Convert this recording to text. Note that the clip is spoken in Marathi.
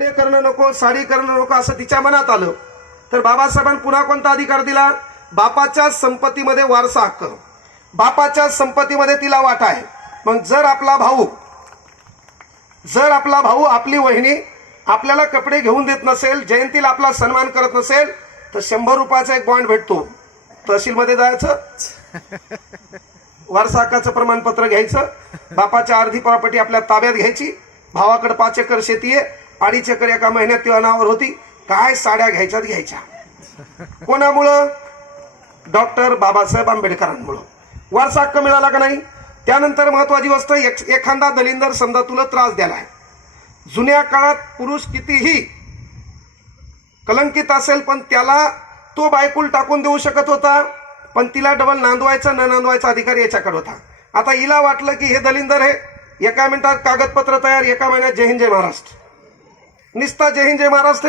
कपडे करणं नको, साडी करणं नको असं तिच्या मनात आलं, तर बाबासाहेबांनी पुन्हा कोणता अधिकार दिला? बापाच्या संपत्तीमध्ये वारसा हक्क, बापाच्या संपत्तीमध्ये तिला वाटा आहे. मग जर आपला भाऊ आपली वहिनी आपल्याला कपडे घेऊन देत नसेल, जयंतीला आपला सन्मान करत नसेल, तर 100 रुपयाचा एक बॉन्ड भेटतो, तहसीलमध्ये जायचं, वारसा हक्काचं प्रमाणपत्र घ्यायचं, बापाच्या अर्धी प्रॉपर्टी आपल्या ताब्यात घ्यायची, भावाकडे 5 एकर शेती आहे, 2.5 एकर एका महिन्यात ती अनावर होती, काय साड्या घ्यायच्या. कोणामुळं? डॉक्टर बाबासाहेब आंबेडकरांमुळं. वारसा हक्क मिळाला का नाही? त्यानंतर महत्वाची गोष्ट, एखादा दलिंदर समजा तुला त्रास द्यालाय. जुन्या काळात पुरुष कितीही कलंकित असेल पण त्याला तो बायकुल टाकून देऊ शकत होता, पण तिला डबल नांदवायचा न नांदवायचा अधिकार याच्याकडे होता. आता हिला वाटलं की हे दलिंदर आहे, एका मिनिटात कागदपत्र तयार, एका महिन्यात जय हिंद जय महाराष्ट्र, निस्ता जय हिंद जय महाराष्ट्र